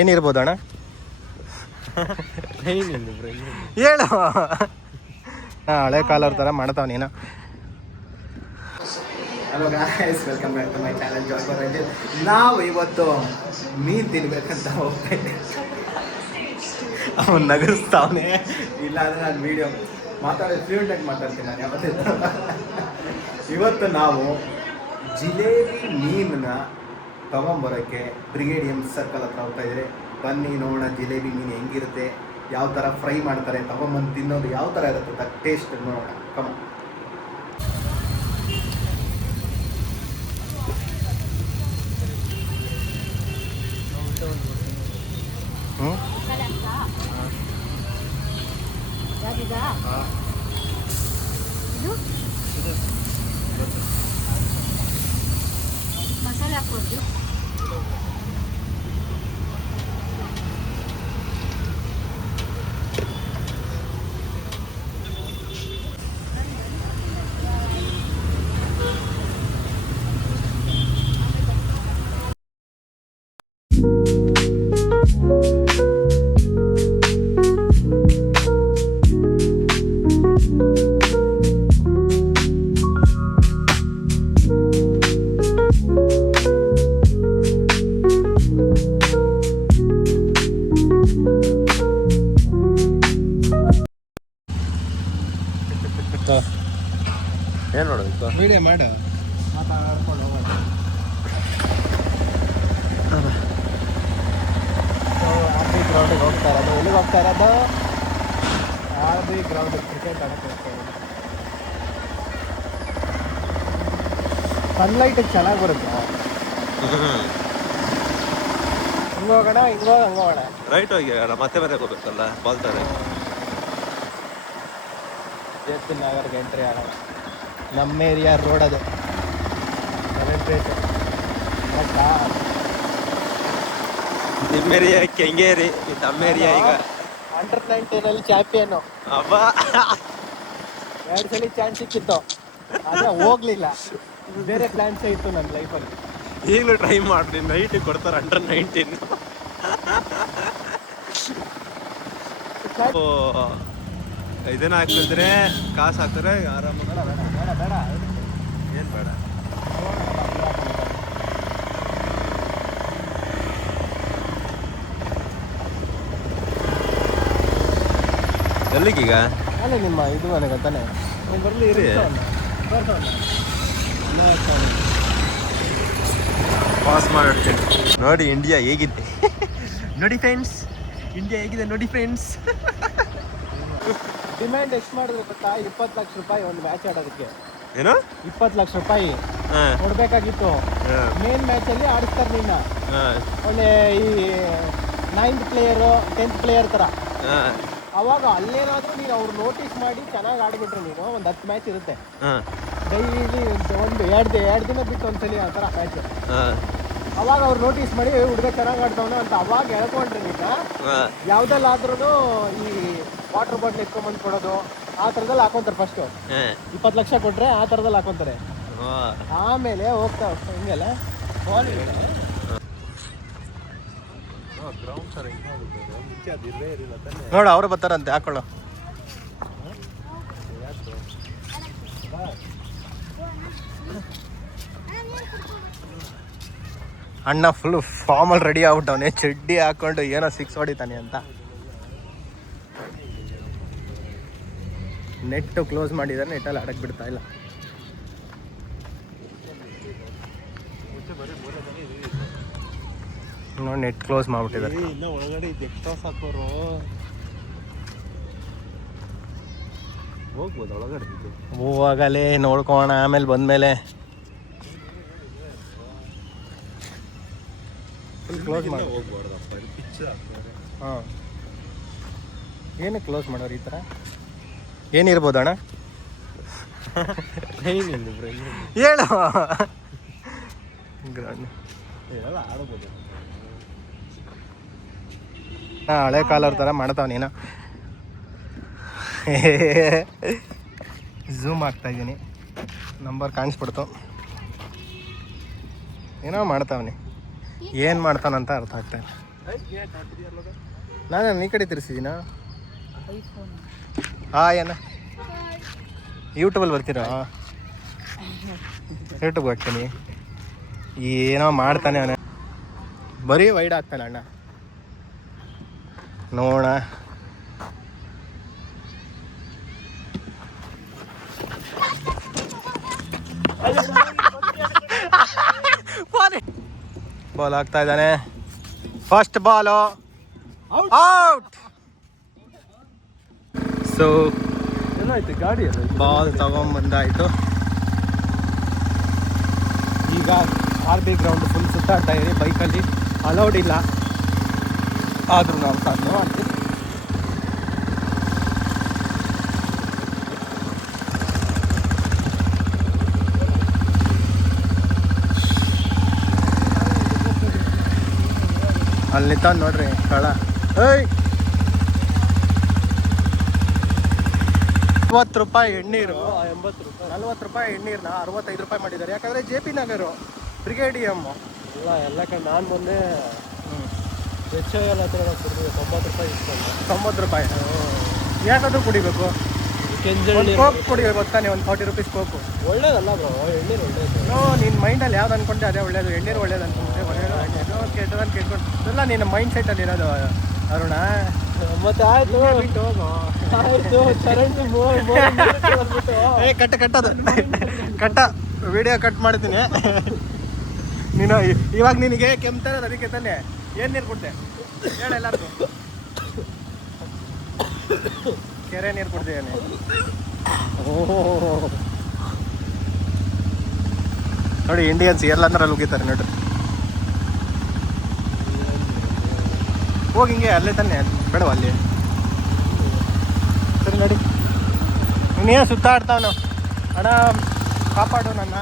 ಏನಿರ್ಬೋದು ಅಣ್ಣ? ಹೇಳು. ಹಳೆ ಕಾಲರ್ ಥರ ಮಾಡ್ತಾವ ನೀನು. Hello guys, welcome back to my channel ಜಾಯ್ಬರ್ ರಂಜಿತ್. ನಾವು ಇವತ್ತು ಮೀನು ತಿನ್ಬೇಕಂತ ಹೋಗ್ತಾ ಇದ್ದೆ. ಅವನು ನಗರಿಸ್ತಾವನೆ, ಇಲ್ಲಾಂದರೆ ನಾನು ವೀಡಿಯೋ ಫ್ಲೂಯೆಂಟಾಗಿ ಮಾತಾಡ್ತೀನಿ ನಾನು ಯಾವತ್ತಿದ್ದ. ಇವತ್ತು ನಾವು ಜಿಲೇಬಿ ಮೀನನ್ನ ತೊಗೊಂಬರೋಕ್ಕೆ ಬ್ರಿಗೇಡಿಯಂ ಸರ್ಕಲ್ ಹತ್ರ ಹೋಗ್ತಾ ಇದ್ದಾರೆ. ಬನ್ನಿ ನೋಡೋಣ ಜಿಲೇಬಿ ಮೀನು ಹೆಂಗಿರುತ್ತೆ, ಯಾವ ಥರ ಫ್ರೈ ಮಾಡ್ತಾರೆ, ತೊಗೊಂಬಂದು ತಿನ್ನೋದು ಯಾವ ಥರ ಇರುತ್ತೆ ಟೇಸ್ಟ್ ನೋಡೋಣ. ಕಮ ಮಸಾಲೆ ಹಾಕ್ಬೋದು. ಏನು ಮಾಡೋದು? ವಿಡಿಯೋ ಮಾಡು, ಮಾತಾಡ್ಕೊಂಡು ಹೋಗೋಣ. ಆರ್ ಬಿ ಗ್ರೌಂಡಿಗೆ ಹೋಗ್ತಾ ಇರೋದು. ಎಲ್ಲಿಗೆ ಹೋಗ್ತಾ ಇರೋದು? ಆರ್ ಬಿ ಗ್ರೌಂಡ್ ಕ್ರಿಕೆಟ್ ಆಡೋಕ್ಕೆ ಹೋಗ್ತಾ ಇರೋದು. ಸನ್ಲೈಟಿಗೆ ಚೆನ್ನಾಗಿ ಬರುತ್ತೆ. ಹಿಂಗೆ ಹೋಗೋಣ, ಹಿಂಗೆ ಹೋಗಿ ಹಂಗೆ ಹೋಗೋಣ. ರೈಟ್ ಹೋಗಿ ಮತ್ತೆ ಬೇರೆ ಹೋಗ್ಬೇಕಲ್ಲ ಬಾಲ್ತಾರೆ. ಜೆತ್ತಿನ ನಗರ್ಗೆ ಎಂಟ್ರಿ ಆಗೋಣ. ನಮ್ಮ ಏರಿಯಾ ರೋಡ್ ಅದು ನಿಮ್ಮ ಏರಿಯಾ ಕೆಂಗೇರಿ, ನಮ್ಮ ಏರಿಯಾ ಈಗ ಅಂಡರ್-19 ಚಾಂಪಿಯನ್. ಅಬ್ಬಾ 2 ಸಲ ಚಾನ್ಸ್ ಸಿಕ್ಕಿತ್ತು, ಆದರೆ ಹೋಗ್ಲಿಲ್ಲ. ಬೇರೆ ಪ್ಲಾನ್ಸೇ ಇತ್ತು ನನ್ನ ಲೈಫಲ್ಲಿ. ಈಗಲೂ ಟ್ರೈ ಮಾಡ್ರಿ, ನೈಟ್ ಕೊಡ್ತಾರೆ ಅಂಡರ್-19. ಇದನ್ನ ಹಾಕಿದ್ರೆ ಕಾಸು ಹಾಕ್ತಾರೆ ಆರಾಮಾಗಿ. ಬೇಡ ಬೇಡ ಏನು ಬೇಡ. ಎಲ್ಲಿಗೀಗ? ಅಲ್ಲ ನಿಮ್ಮ ಇದು ಮನೆಗೆ ತಾನೆ ಬರಲಿ ಇರಿ. ಪಾಸ್ ಮಾಡಿರ್ತೀನಿ ನೋಡಿ. ಇಂಡಿಯಾ ಹೇಗಿದೆ ನೋಡಿ ಫ್ರೆಂಡ್ಸ್, ಇಂಡಿಯಾ ಹೇಗಿದೆ ನೋಡಿ ಫ್ರೆಂಡ್ಸ್. ಡಿಮ್ಯಾಂಡ್ ಎಷ್ಟು ಮಾಡಿದ್ರು ಗೊತ್ತಾ? 20 ಲಕ್ಷ ರೂಪಾಯಿ ಒಂದು ಮ್ಯಾಚ್ ಆಡೋದಕ್ಕೆ. ಏನು 20 ಲಕ್ಷ ರೂಪಾಯಿ ಕೊಡ್ಬೇಕಾಗಿತ್ತು. ಮೇನ್ ಮ್ಯಾಚ್ ಅಲ್ಲಿ ಆಡಿಸ್ತಾರೆ ನಿನ್ನ. ಒಳ್ಳೆ ಈ 9th ಪ್ಲೇಯರು 10th ಪ್ಲೇಯರ್ ತರ. ಅವಾಗ ಅಲ್ಲೇನಾದ್ರೂ ನೀನು ಅವ್ರು ನೋಟಿಸ್ ಮಾಡಿ ಚೆನ್ನಾಗಿ ಆಡ್ಬಿಟ್ರೆ ನೀನು ಒಂದು 10 ಮ್ಯಾಚ್ ಇರುತ್ತೆ ಡೈಲಿ. ಒಂದು 2 ದಿನ ಬಿಟ್ಟು ಒಂದ್ಸಲಿ ಆ ಥರ ಮ್ಯಾಚ್. ಅವಾಗ ಅವ್ರು ನೋಟಿಸ್ ಮಾಡಿ ಹುಡುಗ ಚೆನ್ನಾಗಿ ಆಡ್ತಾವನ ಅಂತ ಅವಾಗ ಹೇಳ್ಕೊಂಡ್ರೆ ನೀನು ಯಾವ್ದಲ್ಲಾದ್ರೂ ಈ ವಾಟರ್ ಬಾಟ್ಲ್ ಎತ್ಕೊಂಡ್ಬಂದು ಕೊಡೋದು ಆ ಥರದಲ್ಲಿ ಹಾಕೊಂತಾರೆ. ಫಸ್ಟು 20 ಲಕ್ಷ ಕೊಟ್ರೆ ಆ ಥರದಲ್ಲಿ ಹಾಕೊಂತಾರೆ. ಆಮೇಲೆ ಹೋಗ್ತಾ ಹಿಂಗೆಲ್ಲ ನೋಡ ಅವರು ಬರ್ತಾರಂತೆ ಹಾಕೊಳ್ಳೋ. ಅಣ್ಣ ಫುಲ್ ಫಾರ್ಮಲ್ಲಿ ರೆಡಿ ಆಗ್ಬಿಟ್ಟವನೇ, ಚಡ್ಡಿ ಹಾಕೊಂಡು ಏನೋ 6 ಹೊಡಿತಾನೆ ಅಂತ. ನೆಟ್ಟು ಕ್ಲೋಸ್ ಮಾಡಿದ್ದಾರೆ, ನೆಟ್ಟಲ್ಲಿ ಆಡಕ್ಕೆ ಬಿಡ್ತಾ ಇಲ್ಲ. ನೋಡಿ ನೆಟ್ ಕ್ಲೋಸ್ ಮಾಡ್ಬಿಟ್ಟಿದ್ದಾರೆ. ಒಳಗಡೆ ಹಾಕೋರು ಹೋಗ್ಬೋದು ಒಳಗಡೆ. ಹೋಗಲೇ ನೋಡ್ಕೋಣ ಆಮೇಲೆ ಬಂದ್ಮೇಲೆ. ಕ್ಲೋಸ್ ಮಾಡಿ ಹಾಂ. ಏನಕ್ಕೆ ಕ್ಲೋಸ್ ಮಾಡೋರು ಈ ಥರ? ಏನಿರ್ಬೋದು ಅಣ್ಣ? ಹೇಳು. ಗ್ರೌಂಡ್ ಆಡ್ಬೋದು. ಹಾಂ, ಹಳೆ ಕಾಲರ್ ಥರ ಮಾಡ್ತಾವ ನೀನು. ಝೂಮ್ ಆಗ್ತಾಯಿದ್ದೀನಿ, ನಂಬರ್ ಕಾಣಿಸ್ಬಿಡ್ತು. ಏನೋ ಮಾಡ್ತಾವನಿ, ಏನು ಮಾಡ್ತಾನಂತ ಅರ್ಥ ಆಗ್ತಾಯಿಲ್ಲ. ನಾನು ಈ ಕಡೆ ತಿರ್ಸಿದ್ದೀನ ಹಾಂ ಏನ ಯೂಟ್ಯೂಬಲ್ಲಿ ಬರ್ತೀರಾ ಯೂಟ್ಯೂಬ್ಗೆ ಹಾಕ್ತೀನಿ ಏನೋ ಮಾಡ್ತಾನೆ ಅವನ ಬರೀ ವೈಡ್ ಆಗ್ತಾನೆ ಅಣ್ಣ ನೋಡ ಬಾಲ್ ಆಗ್ತಾ ಇದ್ದಾನೆ ಫಸ್ಟ್ ಬಾಲು ಔಟ್ ಸೊ ಏನಾಯ್ತು ಗಾಡಿ ಬಾಲ್ ತಗೊಂಬಂದಾಯಿತು ಈಗ RB ಗ್ರೌಂಡ್ ಫುಲ್ ಸುತ್ತಾಡ್ತಾ ಇರಿ ಬೈಕಲ್ಲಿ ಅಲೌಡ್ ಇಲ್ಲ ಆದರೂ ನಾವು ಸಾಧ್ಯ ಮಾಡ್ತೀವಿ ಅಲ್ಲಿ ತಂದು ನೋಡ್ರಿ ಸ್ಥಳ ಏಯ್ 40 ರೂಪಾಯಿ ಎಣ್ಣೀರು 80 ರೂಪಾಯಿ 40 ರೂಪಾಯಿ ಎಣ್ಣೀರನ್ನ 65 ರೂಪಾಯಿ ಮಾಡಿದ್ದಾರೆ ಯಾಕಂದರೆ JP ನಗರು ಬ್ರಿಗೇಡಿಯಮ್ ಎಲ್ಲ ಕಡೆ ನಾನು ಮೊನ್ನೆ ಹೆಚ್ಚು ಎಲ್ಲ ಹತ್ರ ಕೊಡ್ತೀವಿ 90 ರೂಪಾಯಿ ಇಸ್ಕೊಂಡು 90 ರೂಪಾಯಿ ಯಾಕಾದ್ರೂ ಕುಡಿಬೇಕು ಕೆಂಜಳ್ಳಿ ಕೋಕ್ ಕುಡಿಬೇಕು ಗೊತ್ತಾನೆ ಒಂದು 40 ರೂಪೀಸ್ ಕೋಕು ಒಳ್ಳೇದಲ್ಲ ಬ್ರೋ ಎಣ್ಣೀರು ಒಳ್ಳೇದು ನೋ ನಿನ್ನ ಮೈಂಡಲ್ಲಿ ಯಾವ್ದು ಅಂದ್ಕೊಂಡೆ ಅದೇ ಒಳ್ಳೇದು ಎಣ್ಣೀರು ಒಳ್ಳೇದು ಅನ್ಕೊಂಡೆ ಒಳ್ಳೇದು ಎಣ್ಣೀರು ಕೆಟ್ಟದನ್ನು ಕೆಟ್ಕೊಂಡು ಎಲ್ಲ ನಿನ್ನ ಮೈಂಡ್ ಸೆಟ್ಟಲ್ಲಿ ಇರೋದು ಅರುಣ ಮತ್ತೆ ಆಯ್ತು ಬಿಟ್ಟು ಹೋಗು ಆಯ್ತು ಕರೆಂಟ್ ಏ ಕಟ್ಟದು ಕಟ್ಟ ವಿಡಿಯೋ ಕಟ್ ಮಾಡ್ತೀನಿ ನೀನು ಇವಾಗ ನಿನಗೆ ಕೆಮ್ತಾರ ಅದಕ್ಕೆ ತಾನೆ ಏನು ನೀರು ಕೊಡ್ತೆ ಹೇಳ ಎಲ್ಲರಿಗೂ ಕೆರೆ ನೀರು ಕೊಡ್ತೀಯಾನೆ ನೋಡಿ ಇಂಡಿಯನ್ಸ್ ಎಲ್ಲಂದ್ರೆ ಅಲ್ಲಿ ಹೋಗಿದ್ದಾರೆ ನೋಡ್ರಿ ಹೋಗಿ ಹಿಂಗೆ ಅಲ್ಲೇ ತಾನೆ ಬೇಡವ ಅಲ್ಲಿ ಸರಿ ನೋಡಿ ಇನ್ನೇನು ಸುತ್ತಾಡ್ತಾವನು ಅಣ್ಣ ಕಾಪಾಡು ನನ್ನ